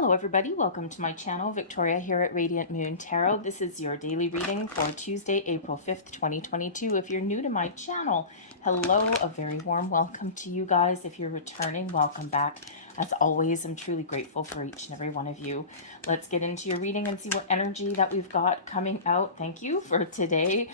Hello everybody, welcome to my channel. Victoria here at Radiant Moon Tarot. This is your daily reading for Tuesday, April 5th, 2022. If you're new to my channel, hello, a very warm welcome to you guys. If you're returning, welcome back. As always, I'm truly grateful for each and every one of you. Let's get into your reading and see what energy that we've got coming out. Thank you for today.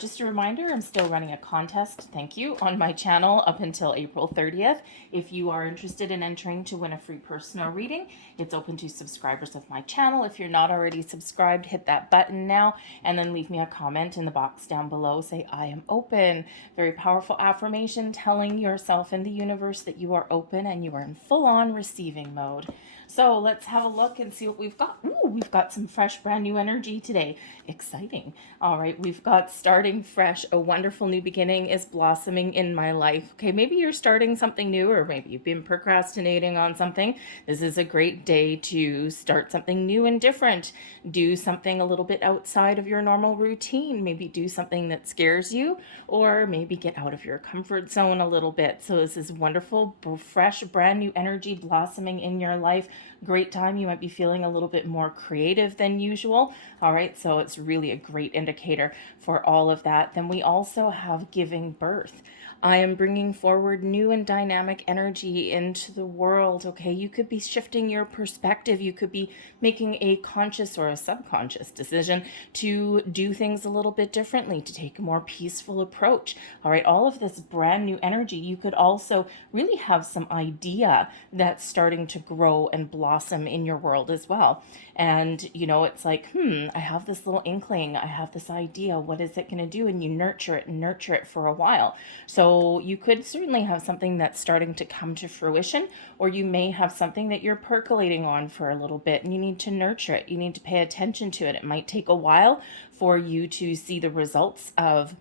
Just a reminder, I'm still running a contest, thank you, on my channel up until April 30th. If you are interested in entering to win a free personal reading, it's open to subscribers of my channel. If you're not already subscribed, hit that button now and then leave me a comment in the box down below. Say, I am open. Very powerful affirmation telling yourself and the universe that you are open and you are in full-on receiving mode. So let's have a look and see what we've got. Ooh, we've got some fresh, brand new energy today. Exciting. All right, we've got starting fresh. A wonderful new beginning is blossoming in my life. Okay, maybe you're starting something new, or maybe you've been procrastinating on something. This is a great day to start something new and different. Do something a little bit outside of your normal routine. Maybe do something that scares you, or maybe get out of your comfort zone a little bit. So this is wonderful, fresh, brand new energy blossoming in your life. Great time. You might be feeling a little bit more creative than usual. All right, so it's really a great indicator for all of that. Then we also have giving birth. I am bringing forward new and dynamic energy into the world, okay? You could be shifting your perspective. You could be making a conscious or a subconscious decision to do things a little bit differently, to take a more peaceful approach. All right, all of this brand new energy. You could also really have some idea that's starting to grow and blossom in your world as well. And, you know, it's like, I have this little inkling. I have this idea. What is it going to do? And you nurture it and nurture it for a while. So you could certainly have something that's starting to come to fruition, or you may have something that you're percolating on for a little bit and you need to nurture it. You need to pay attention to it. It might take a while for you to see the results of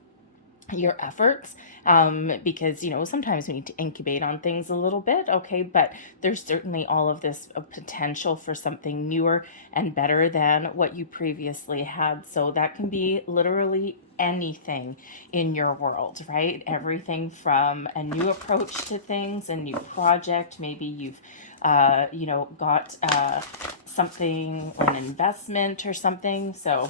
your efforts, because, you know, sometimes we need to incubate on things a little bit, okay, but there's certainly all of this potential for something newer and better than what you previously had. So that can be literally anything in your world, right? Everything from a new approach to things, a new project. Maybe you've got something, an investment or something. So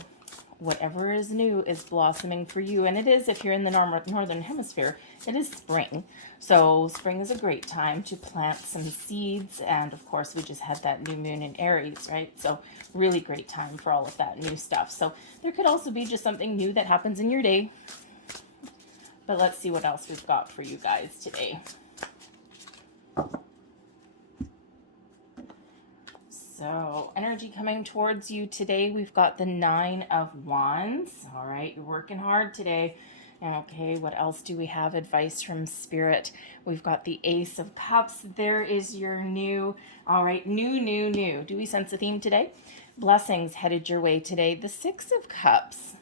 whatever is new is blossoming for you. And it is, if you're in the northern hemisphere, it is spring. So spring is a great time to plant some seeds. And of course, we just had that new moon in Aries, right? So really great time for all of that new stuff. So there could also be just something new that happens in your day. But let's see what else we've got for you guys today. So energy coming towards you today, we've got the 9 of Wands. All right, you're working hard today. Okay, what else do we have? Advice from Spirit. We've got the Ace of Cups. There is your new. All right, new. Do we sense a theme today? Blessings headed your way today. The 6 of Cups.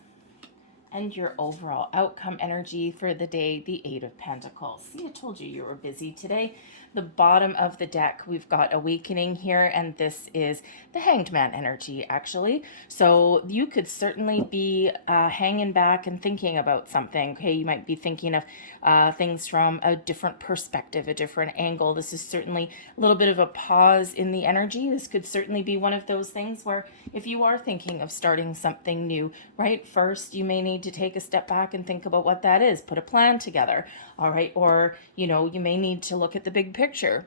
And your overall outcome energy for the day, the 8 of Pentacles. See, I told you you were busy today. The bottom of the deck, we've got Awakening here, and this is the Hanged Man energy, actually. So you could certainly be hanging back and thinking about something. Okay, you might be thinking of things from a different perspective, a different angle. This is certainly a little bit of a pause in the energy. This could certainly be one of those things where if you are thinking of starting something new, right, first you may need to take a step back and think about what that is, put a plan together, all right, or, you know, you may need to look at the big picture,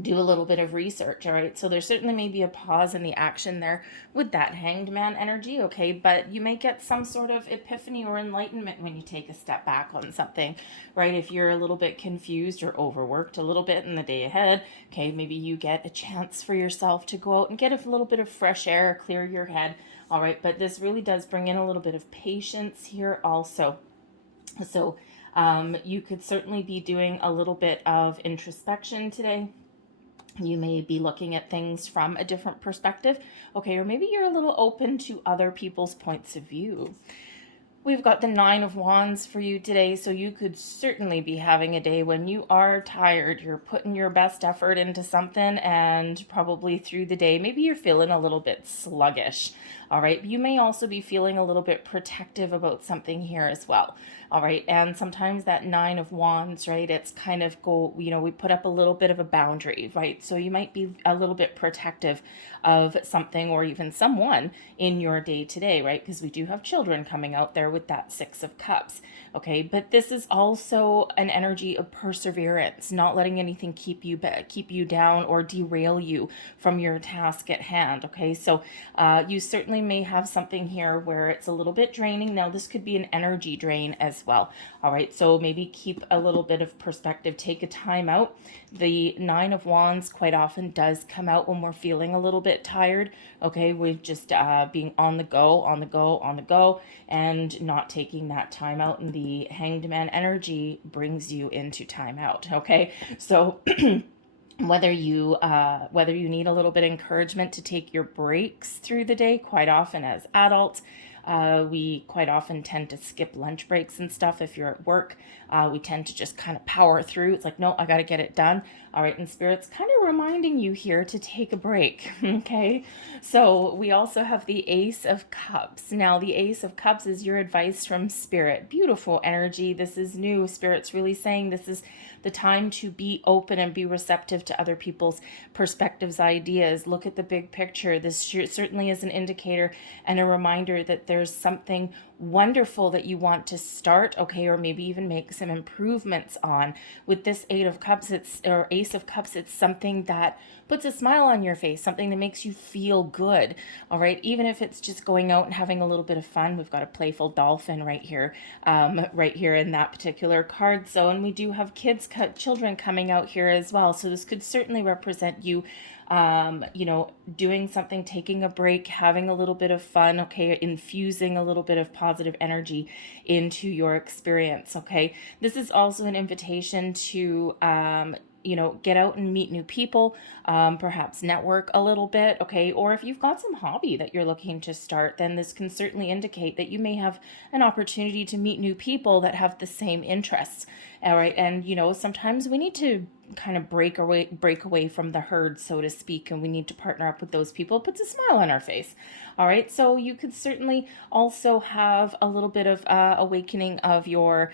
do a little bit of research, all right? So there certainly may be a pause in the action there with that Hanged Man energy, okay? But you may get some sort of epiphany or enlightenment when you take a step back on something, right? If you're a little bit confused or overworked a little bit in the day ahead, okay, maybe you get a chance for yourself to go out and get a little bit of fresh air, clear your head, all right? But this really does bring in a little bit of patience here also. So you could certainly be doing a little bit of introspection today. You may be looking at things from a different perspective, okay, or maybe you're a little open to other people's points of view. We've got the Nine of Wands for you today, so you could certainly be having a day when you are tired. You're putting your best effort into something, and probably through the day, maybe you're feeling a little bit sluggish. All right. You may also be feeling a little bit protective about something here as well. All right. And sometimes that Nine of Wands, right? It's kind of we put up a little bit of a boundary, right? So you might be a little bit protective of something or even someone in your day to day, right? Because we do have children coming out there with that Six of Cups. Okay. But this is also an energy of perseverance, not letting anything keep you down or derail you from your task at hand. Okay. So you certainly may have something here where it's a little bit draining. Now, this could be an energy drain as well. All right, so maybe keep a little bit of perspective, take a time out. The Nine of Wands quite often does come out when we're feeling a little bit tired. Okay, we're just being on the go, on the go, on the go, and not taking that time out. And the Hanged Man energy brings you into time out. Okay, so whether you need a little bit of encouragement to take your breaks through the day. Quite often as adults, we quite often tend to skip lunch breaks and stuff. If you're at work, we tend to just kind of power through. It's like, no, I got to get it done. All right, and Spirit's kind of reminding you here to take a break. Okay, so we also have the Ace of Cups. Now, the Ace of Cups is your advice from Spirit. Beautiful energy. This is new. Spirit's really saying this is the time to be open and be receptive to other people's perspectives, ideas. Look at the big picture. This certainly is an indicator and a reminder that there's something wonderful that you want to start, okay, or maybe even make some improvements on. With this Ace of Cups, it's something that puts a smile on your face, something that makes you feel good. All right, even if it's just going out and having a little bit of fun. We've got a playful dolphin right here in that particular card. So, and we do have children coming out here as well. So this could certainly represent you doing something, taking a break, having a little bit of fun, okay, infusing a little bit of positive energy into your experience, okay? This is also an invitation to, get out and meet new people, perhaps network a little bit, okay? Or if you've got some hobby that you're looking to start, then this can certainly indicate that you may have an opportunity to meet new people that have the same interests, all right? And, sometimes we need to kind of break away from the herd, so to speak, and we need to partner up with those people. It puts a smile on our face. All right, so you could certainly also have a little bit of awakening of your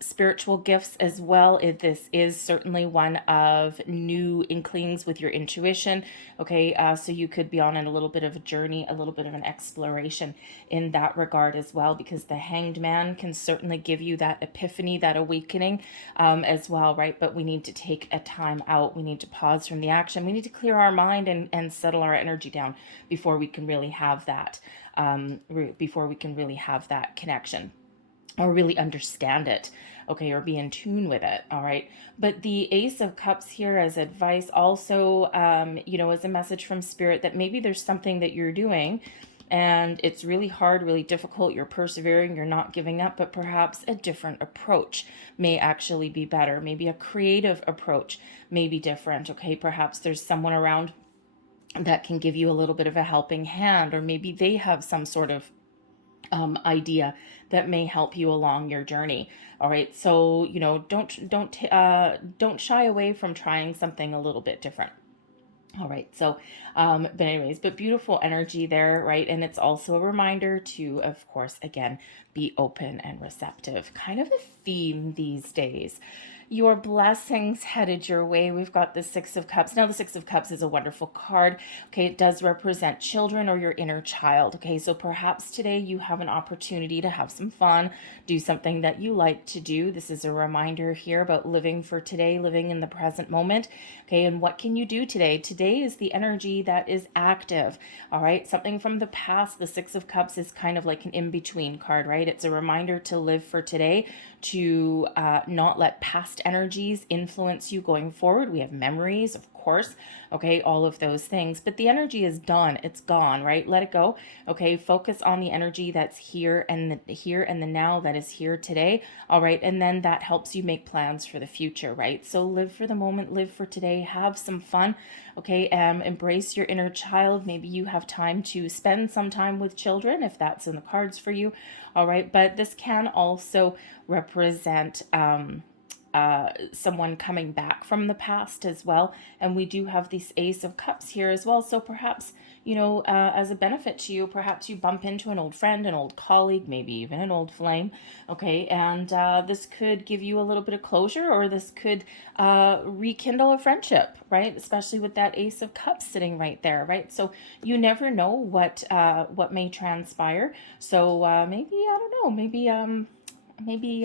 spiritual gifts as well. This is certainly one of new inklings with your intuition. Okay, so you could be on a little bit of a journey, a little bit of an exploration in that regard as well, because the Hanged Man can certainly give you that epiphany, that awakening as well, right? But we need to take a time out. We need to pause from the action. We need to clear our mind and settle our energy down before we can really have that connection, or really understand it, okay, or be in tune with it, all right? But the Ace of Cups here as advice also, as a message from Spirit that maybe there's something that you're doing and it's really hard, really difficult, you're persevering, you're not giving up, but perhaps a different approach may actually be better. Maybe a creative approach may be different, okay? Perhaps there's someone around that can give you a little bit of a helping hand, or maybe they have some sort of idea that may help you along your journey. All right, so don't shy away from trying something a little bit different. All right, so but beautiful energy there, right? And it's also a reminder to, of course, again, be open and receptive. Kind of a theme these days. Your blessings headed your way. We've got the Six of Cups. Now, the Six of Cups is a wonderful card. Okay, it does represent children or your inner child. Okay, so perhaps today you have an opportunity to have some fun, do something that you like to do. This is a reminder here about living for today, living in the present moment. Okay, and what can you do today? Today is the energy that is active. All right, something from the past. The Six of Cups is kind of like an in-between card, right? It's a reminder to live for today, to not let past energies influence you going forward. We have memories, of course, okay, all of those things. But the energy is done. It's gone, right? Let it go. Okay, focus on the energy that's here and the now, that is here today. All right, and then that helps you make plans for the future, right? So live for the moment, live for today, have some fun. Okay, embrace your inner child. Maybe you have time to spend some time with children if that's in the cards for you. All right, but this can also represent someone coming back from the past as well. And we do have this Ace of Cups here as well. So perhaps, as a benefit to you, perhaps you bump into an old friend, an old colleague, maybe even an old flame. Okay, and this could give you a little bit of closure, or this could rekindle a friendship, right? Especially with that Ace of Cups sitting right there, right? So you never know what may transpire. So maybe, I don't know, maybe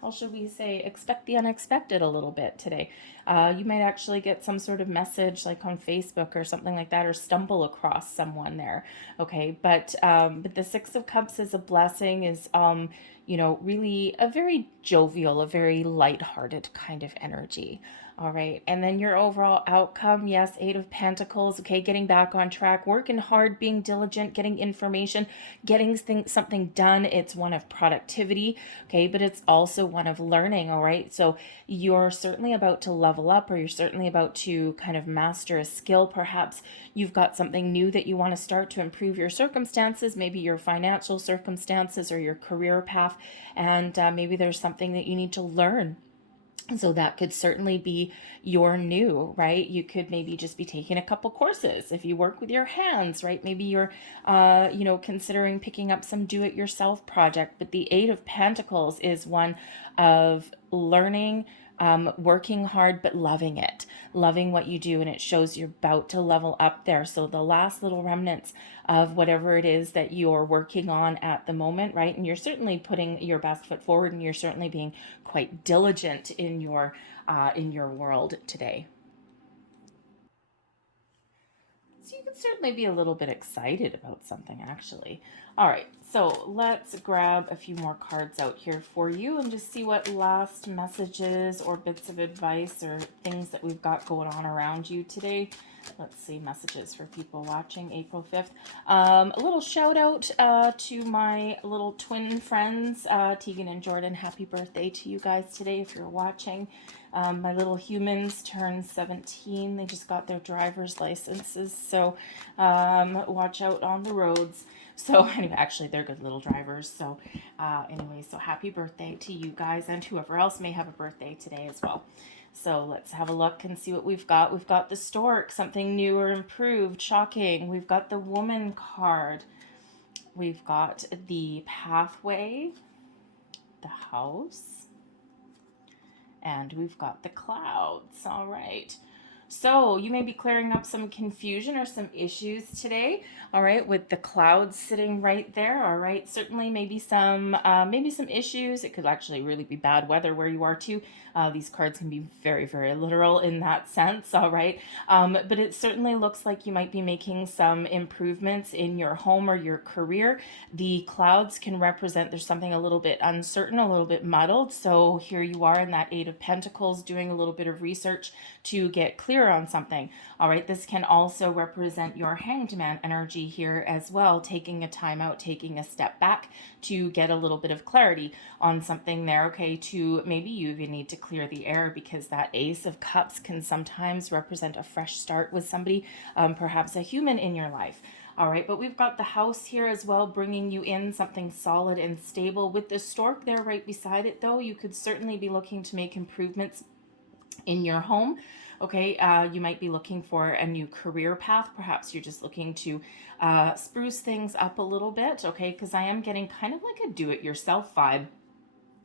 how should we say, expect the unexpected a little bit today. You might actually get some sort of message like on Facebook or something like that, or stumble across someone there. Okay, but the Six of Cups is a blessing, is really a very jovial, a very lighthearted kind of energy. All right, and then your overall outcome, yes, Eight of Pentacles, okay, getting back on track, working hard, being diligent, getting information, getting something done. It's one of productivity, okay, but it's also one of learning, all right? So you're certainly about to level up, or you're certainly about to kind of master a skill. Perhaps you've got something new that you want to start to improve your circumstances, maybe your financial circumstances or your career path, and maybe there's something that you need to learn. So that could certainly be your new, right? You could maybe just be taking a couple courses. If you work with your hands, right? Maybe you're, considering picking up some do-it-yourself project. But the Eight of Pentacles is one of learning, working hard, but loving it, loving what you do. And it shows you're about to level up there. So the last little remnants of whatever it is that you're working on at the moment, right? And you're certainly putting your best foot forward, and you're certainly being quite diligent in your world today. So you can certainly be a little bit excited about something, actually. All right, so let's grab a few more cards out here for you and just see what last messages or bits of advice or things that we've got going on around you today. Let's see, messages for people watching April 5th. A little shout out to my little twin friends, Tegan and Jordan. Happy birthday to you guys today if you're watching. My little humans turned 17. They just got their driver's licenses, so watch out on the roads. So anyway, actually, they're good little drivers. So anyway, so happy birthday to you guys, and whoever else may have a birthday today as well. So let's have a look and see what we've got. We've got the Stork, something new or improved, shocking. We've got the Woman card. We've got the Pathway, the House, and we've got the Clouds. All right. So you may be clearing up some confusion or some issues today, all right, with the clouds sitting right there, all right. Certainly maybe some issues. It could actually really be bad weather where you are too. These cards can be very, very literal in that sense, all right. But it certainly looks like you might be making some improvements in your home or your career. The clouds can represent there's something a little bit uncertain, a little bit muddled. So here you are in that Eight of Pentacles doing a little bit of research to get clear on something. All right, this can also represent your Hanged Man energy here as well, taking a time out, taking a step back to get a little bit of clarity on something there, okay, to maybe you even need to clear the air, because that Ace of Cups can sometimes represent a fresh start with somebody, perhaps a human in your life. All right, but we've got the House here as well, bringing you in something solid and stable. With the Stork there right beside it, though, you could certainly be looking to make improvements in your home. Okay, you might be looking for a new career path. Perhaps you're just looking to spruce things up a little bit, okay, because I am getting kind of like a do-it-yourself vibe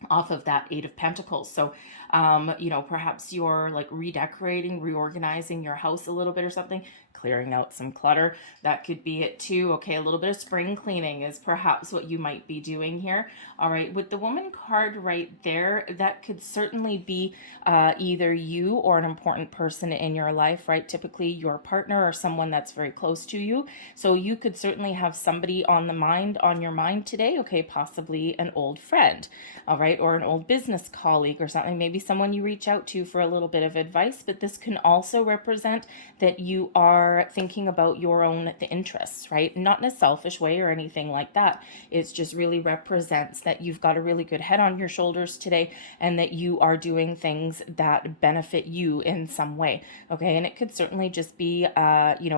off of that Eight of Pentacles. So, perhaps you're like redecorating, reorganizing your house a little bit or something, clearing out some clutter. That could be it too. Okay, a little bit of spring cleaning is perhaps what you might be doing here. All right, with the Woman card right there, that could certainly be either you or an important person in your life, right? Typically your partner or someone that's very close to you. So you could certainly have somebody on your mind today. Okay, possibly an old friend. All right. right? Or an old business colleague or something, maybe someone you reach out to for a little bit of advice. But this can also represent that you are thinking about your own interests, right? Not in a selfish way or anything like that. It's just really represents that you've got a really good head on your shoulders today, and that you are doing things that benefit you in some way. Okay. And it could certainly just be,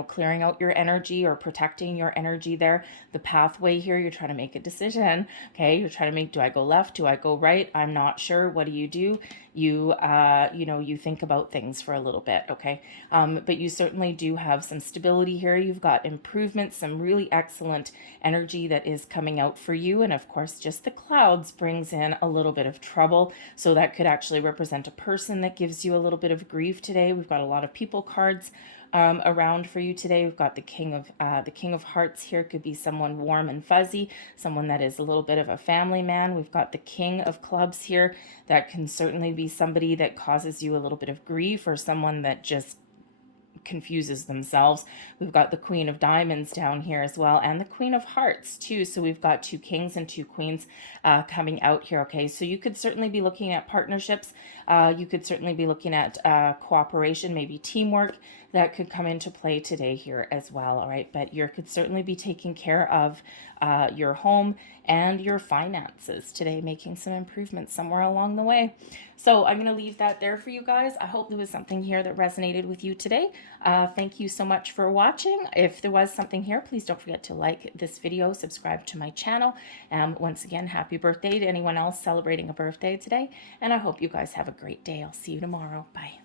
clearing out your energy or protecting your energy there. The pathway here, you're trying to make a decision. Okay. You're trying to make, do I go left? Do I go right? I'm not sure. What do? You think about things for a little bit. Okay. But you certainly do have some stability here. You've got improvements, some really excellent energy that is coming out for you. And of course, just the clouds brings in a little bit of trouble. So that could actually represent a person that gives you a little bit of grief today. We've got a lot of people cards around for you today. We've got the King of Hearts here. Could be someone warm and fuzzy, someone that is a little bit of a family man. We've got the King of Clubs here. That can certainly be somebody that causes you a little bit of grief, or someone that just confuses themselves. We've got the Queen of Diamonds down here as well, and the Queen of Hearts too. So we've got two kings and two queens coming out here. Okay, so you could certainly be looking at partnerships. You could certainly be looking at cooperation, maybe teamwork that could come into play today here as well. All right, but you could certainly be taking care of your home and your finances today, making some improvements somewhere along the way. So I'm going to leave that there for you guys. I hope there was something here that resonated with you today. Thank you so much for watching. If there was something here, please don't forget to like this video, subscribe to my channel. Once again, happy birthday to anyone else celebrating a birthday today. And I hope you guys have a great day. I'll see you tomorrow. Bye.